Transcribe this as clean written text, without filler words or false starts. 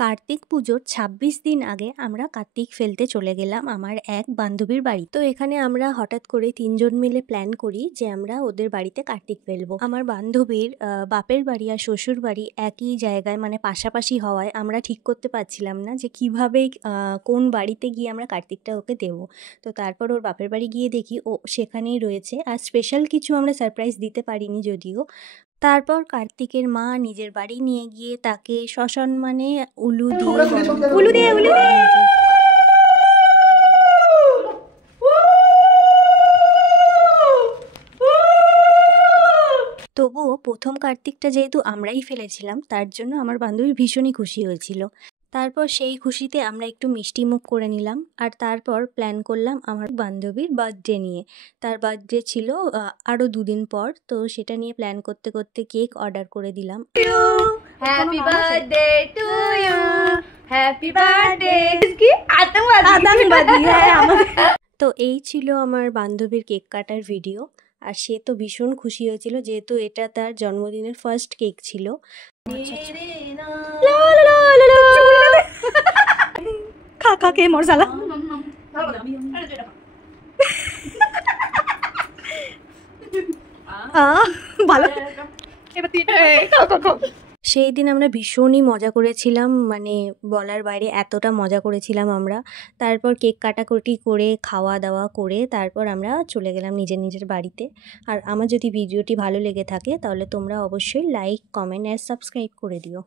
কার্তিক পুজোর ২৬ দিন আগে আমরা কার্তিক ফেলতে চলে গেলাম আমার এক বান্ধবীর বাড়ি। তো এখানে আমরা হঠাৎ করে ৩ জন মিলে প্ল্যান করি যে আমরা ওদের বাড়িতে কার্তিক ফেলবো। আমার বান্ধবীর বাপের বাড়ি আর শ্বশুর বাড়ি একই জায়গায়, মানে পাশাপাশি হওয়ায় আমরা ঠিক করতে পারছিলাম না যে কিভাবে কোন বাড়িতে গিয়ে আমরা কার্তিকটা ওকে দেবো। তো তারপর ওর বাপের বাড়ি গিয়ে দেখি ও সেখানেই রয়েছে। আর স্পেশাল কিছু আমরা সারপ্রাইজ দিতে পারিনি যদিও। তারপর কার্তিকের মা নিজের বাড়ি নিয়ে গিয়ে তাকে সসম্মানে উলু দিয়ে তবুও প্রথম কার্তিকটা যেহেতু আমরাই ফেলেছিলাম, তার জন্য আমার বান্ধবী ভীষণই খুশি হয়েছিল। তারপর সেই খুশিতে আমরা একটু মিষ্টি মুখ করে নিলাম, আর তারপর প্ল্যান করলাম আমার বান্ধবীর বার্থডে নিয়ে। তার বার্থডে ছিল আরও 2 দিন পর, তো সেটা নিয়ে প্ল্যান করতে করতে কেক অর্ডার করে দিলাম। Happy birthday to you, happy birthday. কি আতঙ্কবাদী? হ্যাঁ। তো এই ছিল আমার বান্ধবীর কেক কাটার ভিডিও। আর সে তো ভীষণ খুশি হয়েছিল, যেহেতু এটা তার জন্মদিনের ফার্স্ট কেক ছিল। খা কে মরজালা ভালো। সেই দিন আমরা ভীষণই মজা করেছিলাম, মানে বলার বাইরে এতটা মজা করেছিলাম আমরা। তারপর কেক কাটাকুটি করে খাওয়া দাওয়া করে তারপর আমরা চলে গেলাম নিজের নিজের বাড়িতে। আর আমার যদি ভিডিওটি ভালো লেগে থাকে তাহলে তোমরা অবশ্যই লাইক, কমেন্ট আর সাবস্ক্রাইব করে দিও।